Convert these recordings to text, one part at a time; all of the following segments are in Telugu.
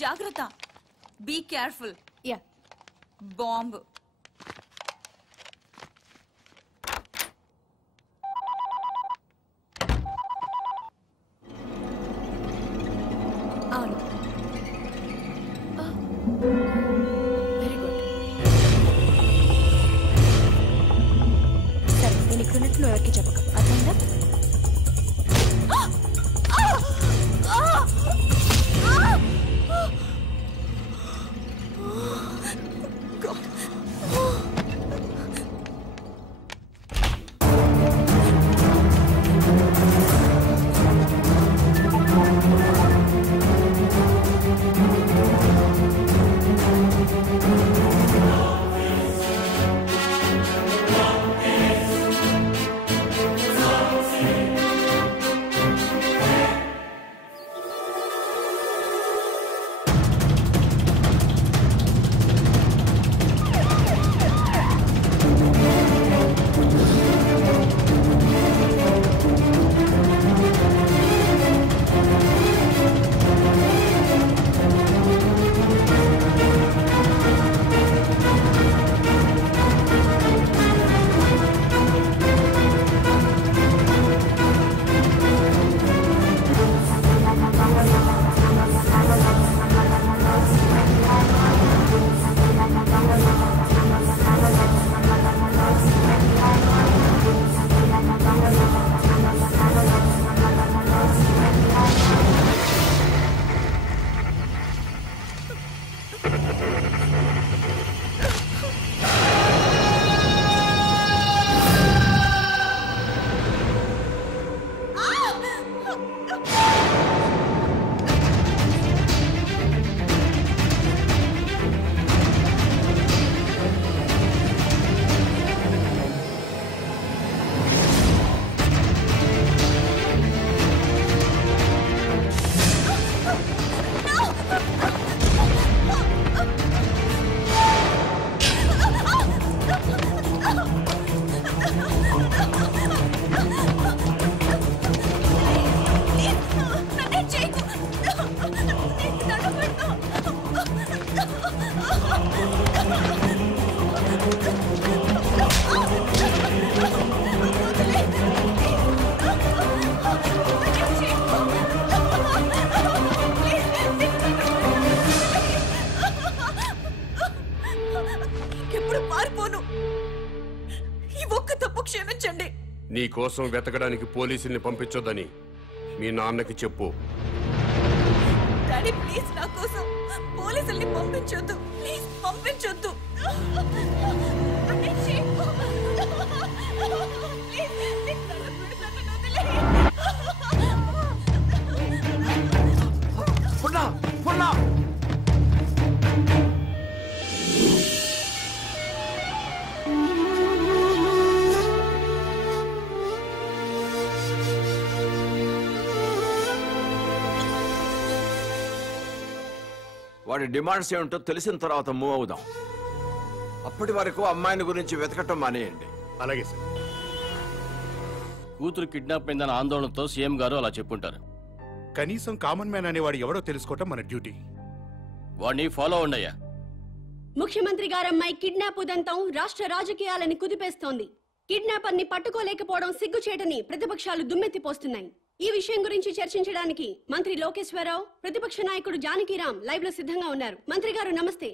జాగ్రత్త. Be careful. యా. బాంబ్. అవును. Very good. సరే, నేను ఇక్కడ ఉన్నట్టు నువ్వు ఎవరికి చెప్పకు, అర్థమైందా? నీ కోసం వెతకడానికి పోలీసుల్ని పంపించొద్దని మీ నాన్నకి చెప్పు. డాడీ ప్లీజ్ నా కోసం పోలీసుల్ని పంపించొద్దు. ప్లీజ్ పంపించొద్దు. వాడి డిమాండ్స్ ఏమిటో తెలిసిన తర్వాత మూవ్ అవుదాం. అప్పటి వరకు అమ్మాయిని గురించి వెతకటం మానేయండి. అలాగే సార్. కూతురు కిడ్నాప్ అయిందన్న ఆందోళనతో సీఎం గారు అలా చెప్పుంటారు. కనీసం కామన్ మ్యాన్ అనేవాడు ఎవడో తెలుసుకోవటం మన డ్యూటీ. వాడిని ఫాలో అవ్వండి. ముఖ్యమంత్రి గారమ్మాయి కిడ్నాప్ ఉదంతం రాష్ట్ర రాజకీయాలని కుదిపేస్తోంది. కిడ్నాపర్ ని పట్టుకోలేకపోవడం సిగ్గుచేటని ప్రతిపక్షాలు దుమ్మెత్తిపోస్తున్నాయి. ఈ విషయం గురించి చర్చించడానికి మంత్రి లోకేశ్వరరావు, ప్రతిపక్ష నాయకుడు జానకిరాం లైవ్ లో సిద్ధంగా ఉన్నారు. మంత్రి గారు నమస్తే.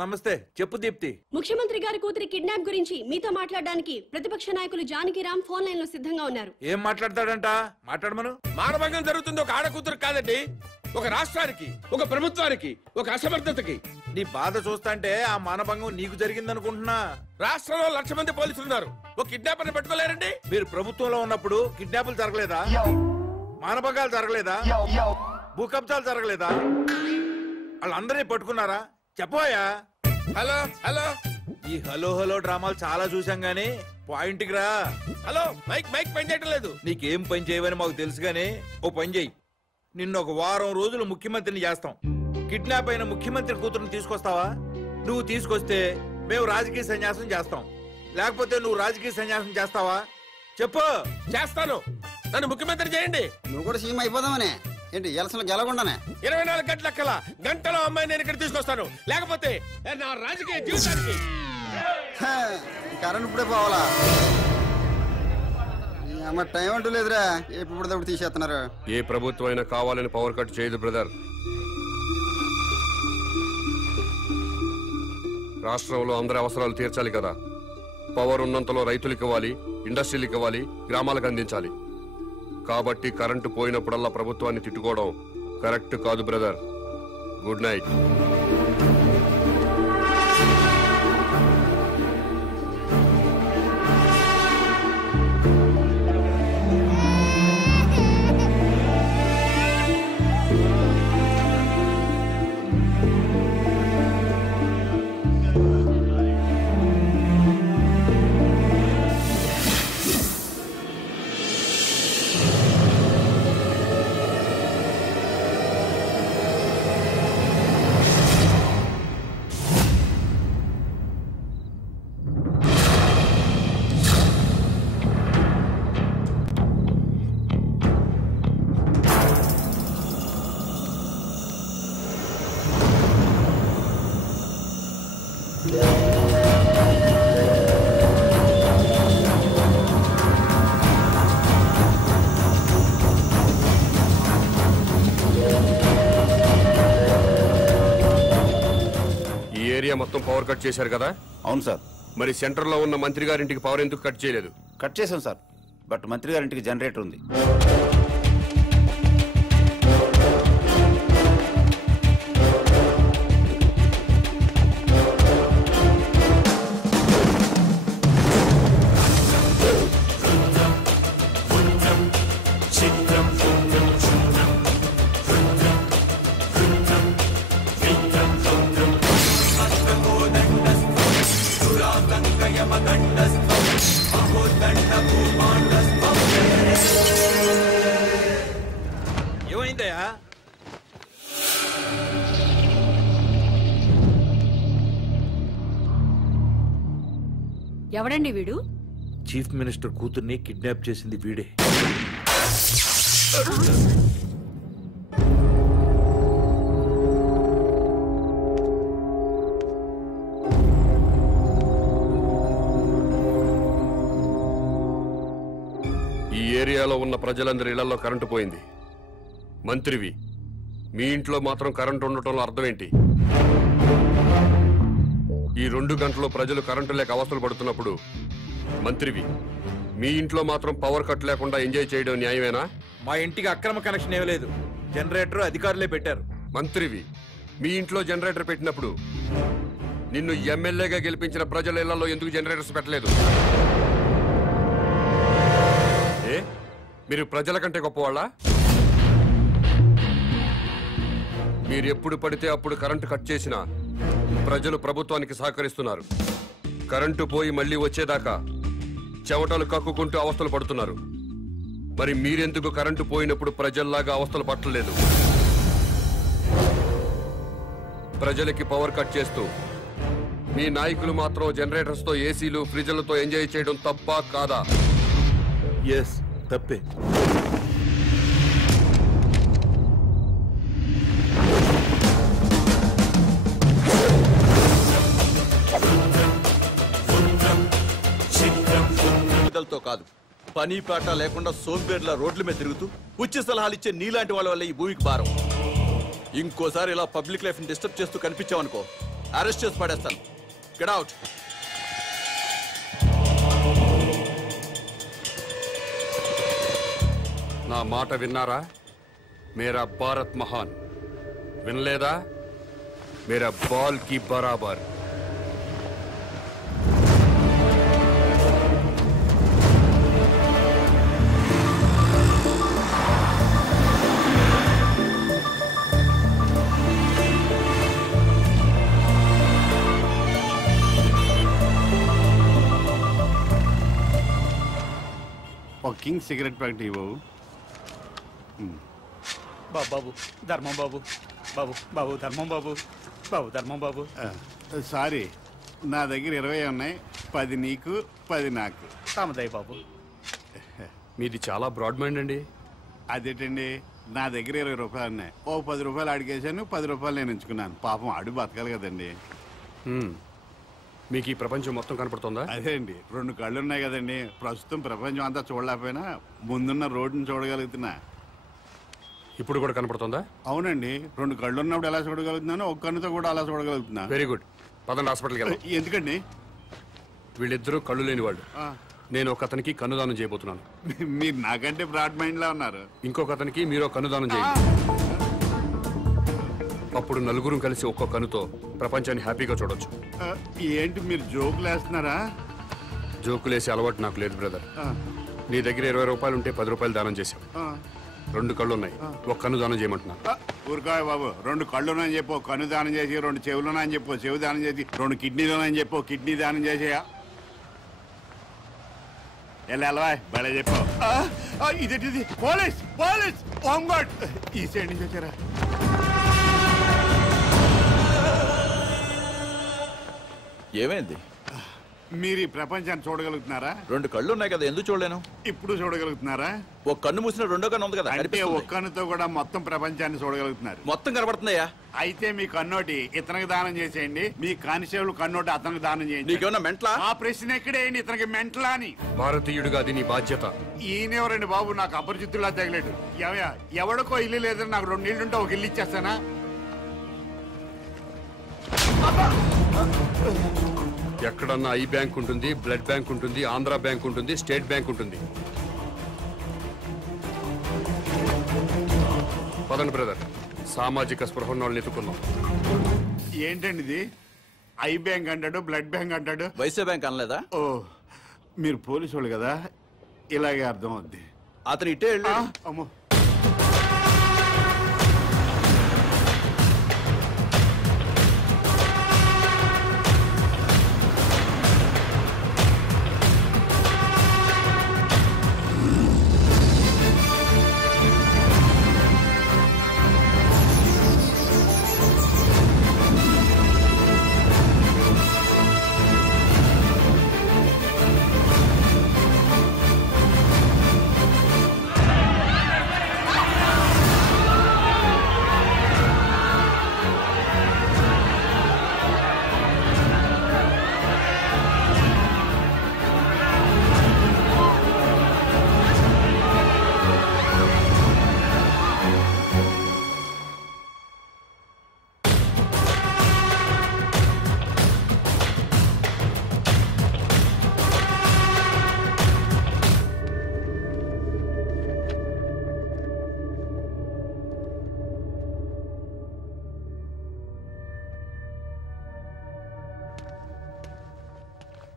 నమస్తే. చెప్పు దీప్తి. ముఖ్యమంత్రి గారి కూతురి కిడ్నాప్ గురించి మీతో మాట్లాడడానికి ప్రతిపక్ష నాయకులు జానకిరాం ఫోన్ లైన్ లో సిద్ధంగా ఉన్నారు. ఏం మాట్లాడతాడంట? మాట్లాడమను. మానభంగం జరుగుతుంది ఒక ఆడ కూతురు కాదండి, ఒక రాష్ట్రానికి, ఒక ప్రభుత్వానికి, ఒక అసమర్థతకి. నీ బాధ చూస్తాంటే ఆ మానభంగం నీకు జరిగిందనుకుంటున్నా. రాష్ట్రంలో 1,00,000 మంది పోలీసులు ఉన్నారు, ఒక కిడ్నాపర్ని పట్టుకోలేరండి. మీరు ప్రభుత్వంలో ఉన్నప్పుడు కిడ్నాపులు జరగలేదా? మానభంగాలు జరగలేదా? భూకబ్జాలు జరగలేదా? వాళ్ళందరినీ పట్టుకున్నారా? చెప్పోయా. Hello hello. ఈ హలో హలో డ్రామాలు చాలా చూసాం గానీ పాయింట్కి రా. హలో మైక్ పని చేయటం లేదు. నీకేం పని చేయవని మాకు తెలుసు గానీ ఓ పని చెయ్యి. నిన్ను ఒక వారం రోజులు ముఖ్యమంత్రిని చేస్తాం. కిడ్నాప్ అయిన ముఖ్యమంత్రి కూతురుని తీసుకొస్తావా? నువ్వు తీసుకొస్తే మేము రాజకీయ సన్యాసం చేస్తాం, లేకపోతే నువ్వు రాజకీయ సన్యాసం చేస్తావా? చెప్పు. చేస్తాను, నన్ను ముఖ్యమంత్రి చేయండి. నువ్వు కూడా సీఎం అయిపోదామనే. ఏంటి ఎలసలు గెలకుండానే 24 గంటల కల్లా గంటలో అమ్మాయి నేను ఇక్కడ తీసుకొస్తాను, లేకపోతే నా రాజకీయ జీవితానికి కరెంట్ ఇప్పుడే పోవాలా? అమ్మ టైం అంటూ లేదురా, ఎప్పుడు తీసేస్తున్నారు. ఏ ప్రభుత్వం అయినా కావాలని పవర్ కట్ చేయదు బ్రదర్. రాష్ట్రంలో అందరి అవసరాలు తీర్చాలి కదా. పవర్ ఉన్నంతలో రైతులకు ఇవ్వాలి, ఇండస్ట్రీలకు ఇవ్వాలి, గ్రామాలకు అందించాలి. కాబట్టి కరెంటు పోయినప్పుడల్లా ప్రభుత్వాన్ని తిట్టుకోవడం కరెక్ట్ కాదు బ్రదర్. Good night. మొత్తం పవర్ కట్ చేశారు కదా? అవును సార్. మరి సెంటర్ లో ఉన్న మంత్రి గారింటికి పవర్ ఎందుకు కట్ చేయలేదు? కట్ చేశాం సార్, బట్ మంత్రి గారింటికి జనరేటర్ ఉంది. ఏమైందయ్యా? ఎవడండి వీడు? చీఫ్ మినిస్టర్ కూతుర్ని కిడ్నాప్ చేసింది వీడే. ఈ ఏరియాలో ఉన్న ప్రజలందరి ఇళ్లలో కరెంటు పోయింది. మంత్రివి, మీ ఇంట్లో మాత్రం కరెంటు ఉండటంలో అర్థం ఏంటి? ఈ 2 గంటలు ప్రజలు కరెంటు లేక అవస్థలు పడుతున్నప్పుడు మంత్రివి, మీ ఇంట్లో మాత్రం పవర్ కట్ లేకుండా ఎంజాయ్ చేయడం న్యాయమేనా? మా ఇంటికి అక్రమ కనెక్షన్ ఇవ్వలేదు, జనరేటర్ అధికారులే పెట్టారు. మంత్రివి, మీ ఇంట్లో జనరేటర్ పెట్టినప్పుడు నిన్ను ఎమ్మెల్యేగా గెలిపించిన ప్రజల ఇళ్లలో ఎందుకు జనరేటర్స్ పెట్టలేదు? మీరు ప్రజల కంటే గొప్పవాళ్ళా? మీరు ఎప్పుడు పడితే అప్పుడు కరెంటు కట్ చేసినా ప్రజలు ప్రభుత్వానికి సహకరిస్తున్నారు. కరెంటు పోయి మళ్లీ వచ్చేదాకా చెమటలు కక్కుకుంటూ అవస్థలు పడుతున్నారు. మరి మీరెందుకు కరెంటు పోయినప్పుడు ప్రజల్లాగా అవస్థలు పట్టలేదు? ప్రజలకి పవర్ కట్ చేస్తూ మీ నాయకులు మాత్రం జనరేటర్స్ తో, ఏసీలు, ఫ్రిడ్జ్లతో ఎంజాయ్ చేయడం తప్పా కాదా? ఎస్, తప్పే. కాదు, పని పాట లేకుండా సోంబేర్ల రోడ్ల మీద తిరుగుతూ ఉచిత సలహాలు ఇచ్చే నీలాంటి వాళ్ళ వల్ల ఈ భూమికి భారం. ఇంకోసారి ఇలా పబ్లిక్ లైఫ్ ని డిస్టర్బ్ చేస్తూ కనిపించావనుకో, అరెస్ట్ చేసి పడేస్తాను. Get out. నా మాట విన్నారా? మేరా భారత్ మహాన్. వినలేదా? మేరా బాల్ కి బరాబర్. ఒక కింగ్ సిగరెట్ ప్యాకెట్ ఇవ్వవు. బాబు ధర్మం బాబు, బాబు బాబు ధర్మం బాబు, బాబు ధర్మం బాబు. సారీ, నా దగ్గర 20 ఉన్నాయి. 10 నీకు, 10 నాకు. తామదయ్య బాబు. మీది చాలా బ్రాడ్ మైండ్ అండి. అదేంటండి, నా దగ్గర 20 రూపాయలు ఉన్నాయి. ఓ 10 రూపాయలు అడిగేశాను, 10 రూపాయలు నేను ఉంచుకున్నాను. పాపం అడు బతకాలి కదండి. మీకు ఈ ప్రపంచం మొత్తం కనపడుతుందా? అదే అండి, 2 కళ్ళు ఉన్నాయి కదండి. ప్రస్తుతం ప్రపంచం అంతా చూడలేకపోయినా ముందున్న రోడ్డుని చూడగలుగుతున్నా. ఇప్పుడు కూడా కనపడుతుందా? అవునండి, 2 కళ్ళు ఉన్నప్పుడు ఎలా చూడగలుగుతున్నాను, ఒక కన్నుతో కూడా అలా చూడగలుగుతున్నా. Very good. పదండి హాస్పిటల్కి వెళ్దాం. ఎందుకండి? వీళ్ళిద్దరూ కళ్ళు లేని వాళ్ళు. నేను ఒక అతనికి కన్నుదానం చేయబోతున్నాను. మీరు నాకంటే బ్రాడ్ మైండ్ లా ఉన్నారు. ఇంకొక అతనికి మీరు కన్నుదానం చేయండి. అప్పుడు నలుగురు కలిసి ఒక్కో కన్నుతో ప్రపంచాన్ని హ్యాపీగా చూడొచ్చు. ఏంటి మీరు జోకులు వేస్తున్నారా? జోకులేసే అలవాటు నాకు లేదు బ్రదర్. నీ దగ్గర 20 రూపాయలు ఉంటే 10 రూపాయలు దానం చేశావు. 2 కళ్ళు ఉన్నాయి, ఒక కన్ను దానం చేయమంటున్నా. ఊరుకోయ్ బాబు, 2 కళ్ళున్నాయని చెప్పు కన్ను దానం చేసి, 2 చెవులున్నాయని చెప్పు చెవి దానం చేసి, 2 కిడ్నీలున్నాయని చెప్పు కిడ్నీ దానం చేసేయా. ఎలా బలే చెప్పావు. ఇదేంటిది? పోలీస్ పోలీస్ హోంగార్డ్ ఈ సైడ్ నుంచి వచ్చారా? ఏమైంది? మీరు ఈ ప్రపంచాన్ని చూడగలుగుతున్నారా? 2 కళ్ళు ఉన్నాయి కదా, ఎందుకు చూడలేను? ఇప్పుడు చూడగలుగుతున్నారా? ఒక కన్ను మూసిన రెండో కన్ను ఉంది కదా, అంటే ఒక కన్నుతో కూడా మొత్తం ప్రపంచాన్ని చూడగలుగుతున్నారు. మొత్తం కనబడుతున్నాయా? అయితే మీ కన్నోటి ఇతనికి దానం చేసేయండి, మీ కానిస్టేబుల్ కన్నోటి అతనికి దానం చేయండి. నీకేమన్నా మెంట్లా? ఆ ప్రశ్న ఎక్కడేయండి, ఇతనికి మెంట్లా అని. భారతీయుడిగా అది నీ బాధ్యత. ఈయనెవరండి బాబు, నాకు అపరిచితుల్లా తగిలేడు. ఎవడికో ఇల్లు లేదని నాకు 2 ఇళ్ళుంటే ఒక ఇల్లు ఇచ్చేస్తానా? ఎక్కడన్నా ఐ బ్యాంక్ ఉంటుంది, బ్లడ్ బ్యాంక్ ఉంటుంది, ఆంధ్ర బ్యాంక్ ఉంటుంది, స్టేట్ బ్యాంక్ ఉంటుంది. పదండి బ్రదర్, సామాజిక స్పృహ వాళ్ళని ఎత్తుకుందాం. ఏంటండి ఇది? ఐ బ్యాంక్ అంటాడు, బ్లడ్ బ్యాంక్ అంటాడు, వైసే బ్యాంక్ అనలేదా? ఓ మీరు పోలీసు వాళ్ళు కదా, ఇలాగే అర్థం అవుద్ది. అతను ఇట్టే వెళ్ళి. అమ్మో,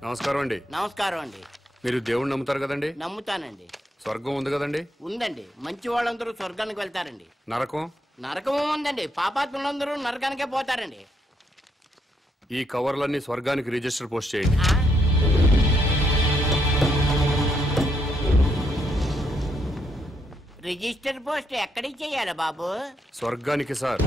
నమస్కారం అండి. నమస్కారం అండి. మీరు దేవుణ్ణి నమ్ముతారు కదండి? నమ్ముతానండి. స్వర్గం ఉంది కదండి? ఉందండి. మంచి వాళ్ళందరూ స్వర్గానికి వెళ్తారండి. నరకం? నరకం ఉందండి. పాపాత్ములందరూ నరకానికే పోతారండి. ఈ కవర్లన్నీ స్వర్గానికి రిజిస్టర్ పోస్ట్ చేయండి. రిజిస్టర్ పోస్ట్ ఎక్కడికి చెయ్యాలి బాబు? స్వర్గానికి సార్.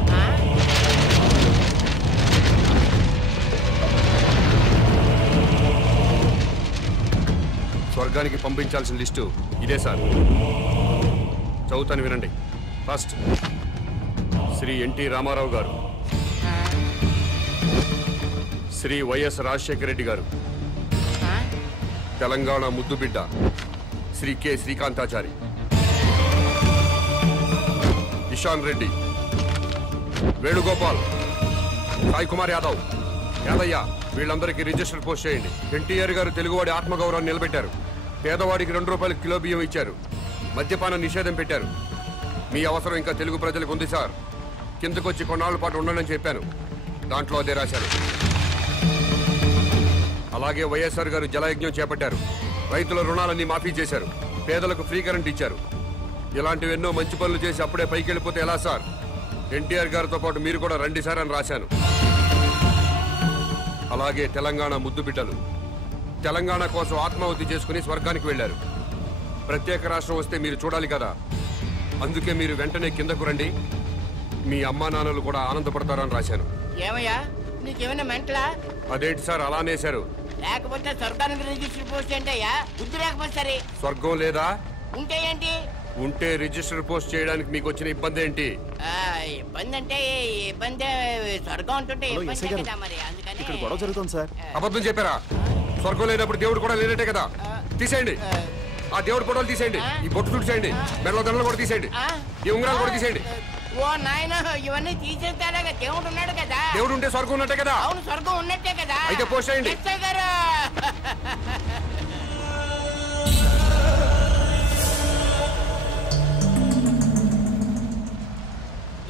స్వర్గానికి పంపించాల్సిన లిస్టు ఇదే సార్. చదువుతాను వినండి. ఫస్ట్ శ్రీ ఎన్టీ రామారావు గారు, శ్రీ వైఎస్ రాజశేఖర రెడ్డి గారు, తెలంగాణ ముద్దుబిడ్డ శ్రీ కె శ్రీకాంతాచారి, ఇషాన్ రెడ్డి, వేణుగోపాల్, సాయి కుమార్ యాదవ్, యాదయ్య, వీళ్ళందరికీ రిజిస్టర్ పోస్ట్ చేయండి. ఎన్టీఆర్ గారు తెలుగువాడి ఆత్మగౌరవాన్ని నిలబెట్టారు. పేదవాడికి 2 రూపాయలు కిలో బియ్యం ఇచ్చారు. మద్యపాన నిషేధం పెట్టారు. మీ అవసరం ఇంకా తెలుగు ప్రజలకు ఉంది సార్. కిందకొచ్చి కొన్నాళ్ళ పాటు ఉండాలని చెప్పాను, దాంట్లో అదే రాశారు. అలాగే వైఎస్ఆర్ గారు జలయజ్ఞం చేపట్టారు. రైతుల రుణాలన్నీ మాఫీ చేశారు. పేదలకు ఫ్రీ కరెంట్ ఇచ్చారు. ఇలాంటివెన్నో మంచి పనులు చేసి అప్పుడే పైకి వెళ్ళిపోతే ఎలా సార్? ఎన్టీఆర్ గారితో పాటు మీరు కూడా రండి సార్ అని రాశాను. అలాగే తెలంగాణ ముద్దుబిడ్డలు తెలంగాణ కోసం ఆత్మాహుతి చేసుకుని స్వర్గానికి వెళ్లారు. ప్రత్యేక రాష్ట్రం వస్తే మీరు చూడాలి కదా, అందుకే మీరు వెంటనే కిందకు రండి. మీ అమ్మా నాన్నలు కూడా ఆనందపడతారని రాశాను. ఏమయ్యా, నీకేమైనా మెంటలా? అదేంటి సార్ అలా అనేశారు? లేకపోతే స్వర్గానికి రిజిస్టర్ పోస్ట్ ఏంటయ్యా? బుద్ధి లేకపోతే సరే. స్వర్గం లేదా? ఉంటే ఏంటి? ఉంటే రిజిస్టర్ పోస్ట్ చేయడానికి మీకు వచ్చిన ఇబ్బంది ఏంటి? ఇబ్బంది అంటే ఇబ్బంది స్వర్గం ఉంటుంటే ఇబ్బంది కదా మరి, అందుకని ఇక్కడ గొడవ జరుగుతుంది సార్. అబద్ధం చెప్పారా? స్వర్గం లేనప్పుడు దేవుడు కూడా లేనట్టే కదా. తీసేయండి, ఆ దేవుడు ఫోటోలు తీసేయండి, ఈ బొట్టు తుడిచేయండి, మెడలో దండలు కూడా తీసేయండి, ఈ ఉంగరాలు కూడా తీసేయండి. ఓ నాయన, ఇవన్నీ తీసేస్తారా? దేవుడు ఉన్నాడు కదా. దేవుడు ఉంటే స్వర్గం ఉన్నట్టే కదా. అవును, స్వర్గం ఉన్నట్టే కదా. అయితే పోస్ట్ చేయండి. గారు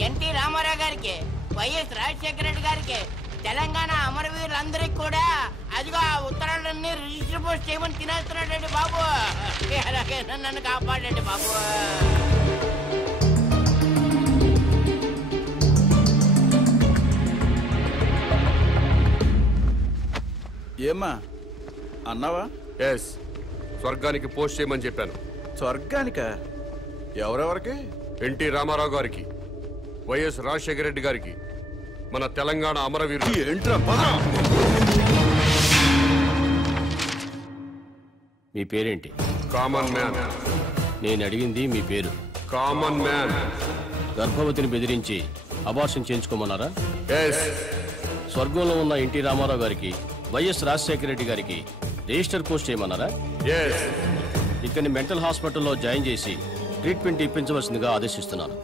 ఎన్టీ రామారావు గారికి, వైఎస్ రాజశేఖర రెడ్డి గారికి, తెలంగాణ అమరవీరులందరికీ కూడా అదిగో ఆ ఉత్తరాలన్నీ రిజిస్టర్ పోస్ట్ చేయమని తినేస్తున్నాడండి బాబు. అలాగే నన్ను కాపాడండి బాబు. ఏమ్మా అన్నావా? ఎస్, స్వర్గానికి పోస్ట్ చేయమని చెప్పాను. స్వర్గానిక? ఎవరెవరికి? ఎన్టీ రామారావు గారికి, వైఎస్ రాజశేఖర రెడ్డి గారికి, మన తెలంగాణ అమరవీరులు. ఏంట్రా? మీ పేరేంటి? Common man. నేను అడిగింది మీ పేరు. Common man. గర్భవతిని బెదిరించి అబార్షన్ చేయించుకోమన్నారా? ఎస్. స్వర్గంలో ఉన్న ఎన్టీ రామారావు గారికి, వైఎస్ రాజశేఖర రెడ్డి గారికి రిజిస్టర్ పోస్ట్ చేయమన్నారా? ఎస్. ఇక్కడిని మెంటల్ హాస్పిటల్లో జాయిన్ చేసి ట్రీట్మెంట్ ఇప్పించవలసిందిగా ఆదేశిస్తున్నాను.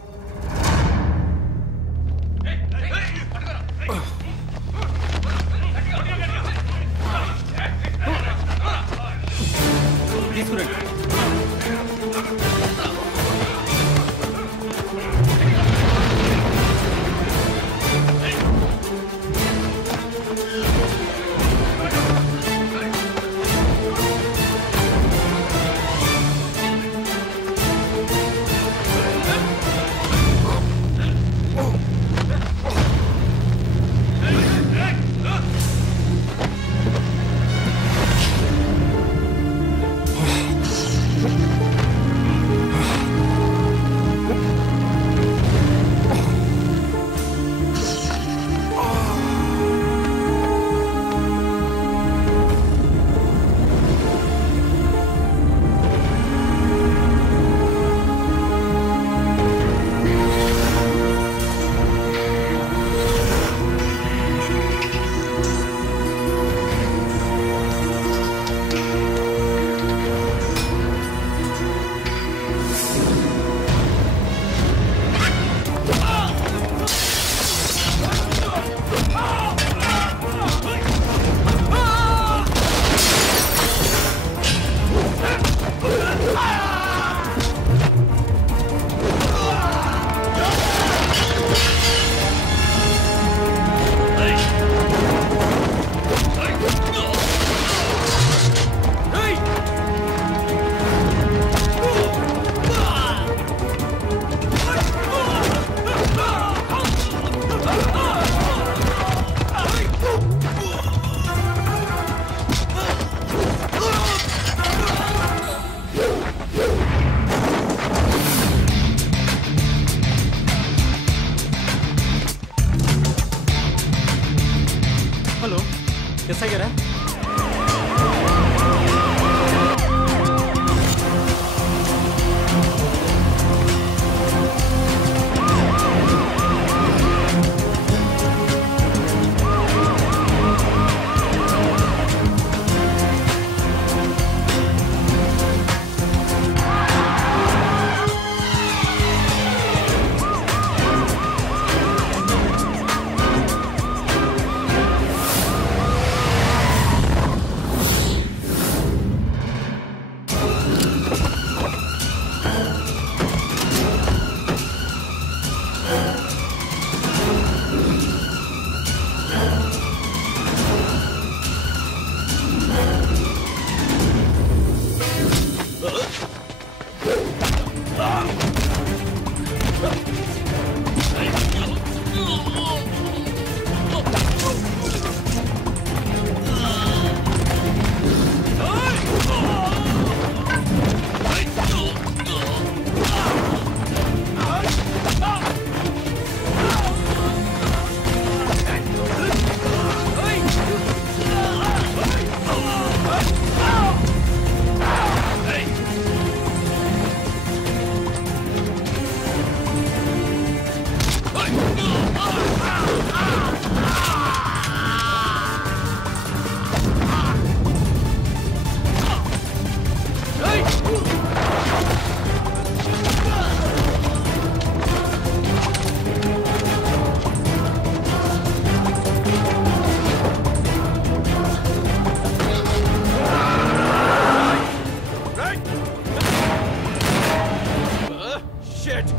Shit!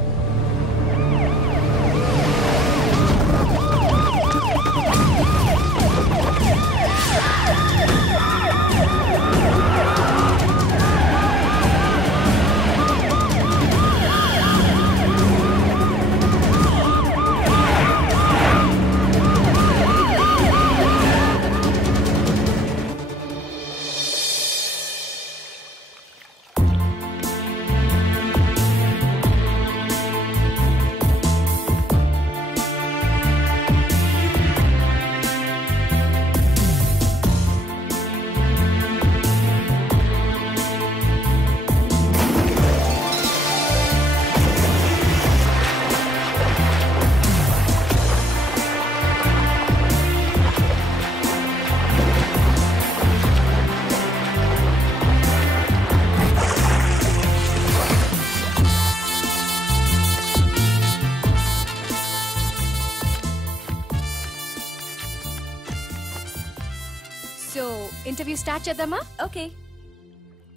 సో ఇంటర్వ్యూ స్టార్ట్ చేద్దామా? ఓకే.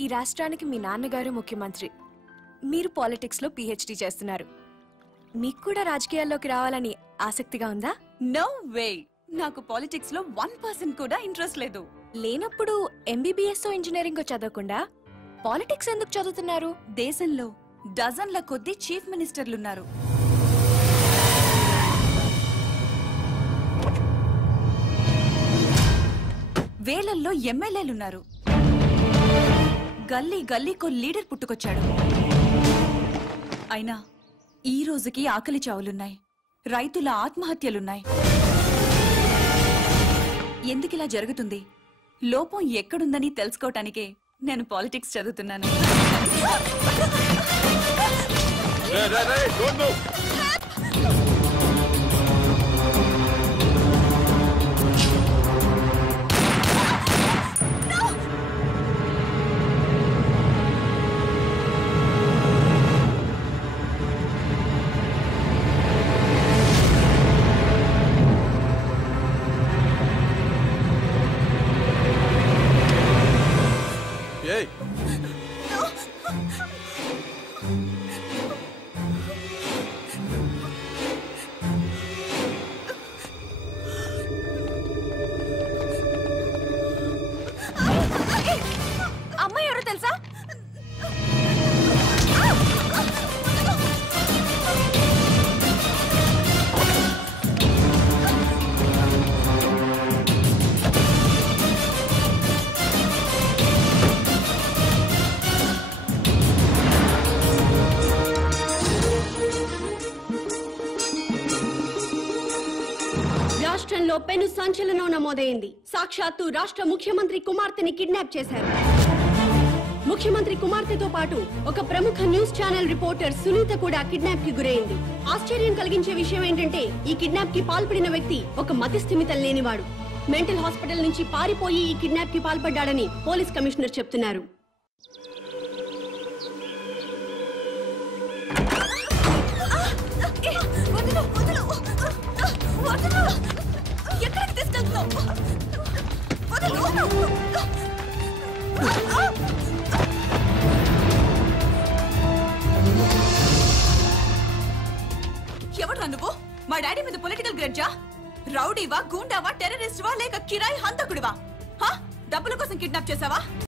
ఈ రాష్ట్రానికి మీ నాన్నగారు ముఖ్యమంత్రి, మీరు పాలిటిక్స్ లో PhD చేస్తున్నారు. మీకు కూడా రాజకీయాల్లోకి రావాలని ఆసక్తిగా ఉందా? No way. నాకు పాలిటిక్స్ లో 1% కూడా ఇంట్రెస్ట్ లేదు. లేనప్పుడు MBBS ఇంజనీరింగ్ చదవకుండా పాలిటిక్స్ ఎందుకు చదువుతున్నారు? దేశంలో డజన్ల కొద్దీ చీఫ్ మినిస్టర్లున్నారు. వేలల్లో ఎమ్మెల్యేలున్నారు. గల్లీ గల్లీకో లీడర్ పుట్టుకొచ్చాడు. అయినా ఈ రోజుకి ఆకలి చావులున్నాయి, రైతుల ఆత్మహత్యలున్నాయి. ఎందుకిలా జరుగుతుంది? లోపం ఎక్కడుందని తెలుసుకోవటానికే నేను పాలిటిక్స్ చదువుతున్నాను. అమ్మాయి ఎవరో తెలుసా? రాష్ట్రంలో పెను సంచలనం నమోదైంది. సాక్షాత్తు రాష్ట్ర ముఖ్యమంత్రి కుమార్తెని కిడ్నాప్ చేశారు. ముఖ్యమంత్రి కుమార్తెతో పాటు ఒక ప్రముఖ న్యూస్ ఛానల్ రిపోర్టర్ సునీత కూడా కిడ్నాప్ కి గురైంది. ఆశ్చర్యం కలిగించే విషయం ఏంటంటే ఈ కిడ్నాప్ కి పాల్పడిన వ్యక్తి ఒక మతిస్థిమితం లేనివాడు. మెంటల్ హాస్పిటల్ నుంచి పారిపోయి ఈ కిడ్నాప్ కి పాల్పడ్డాడని పోలీస్ కమిషనర్ చెప్తున్నారు. ఎక్కడికి తీసుకెళ్తున్నావు? ఎవరు నువ్వు? మా డాడీ మీద పొలిటికల్ గ్రడ్జా? రౌడీవా, గూండావా, టెర్రరిస్టువా లేక కిరాయి హంతకుడివా? డబ్బుల కోసం కిడ్నాప్ చేసావా?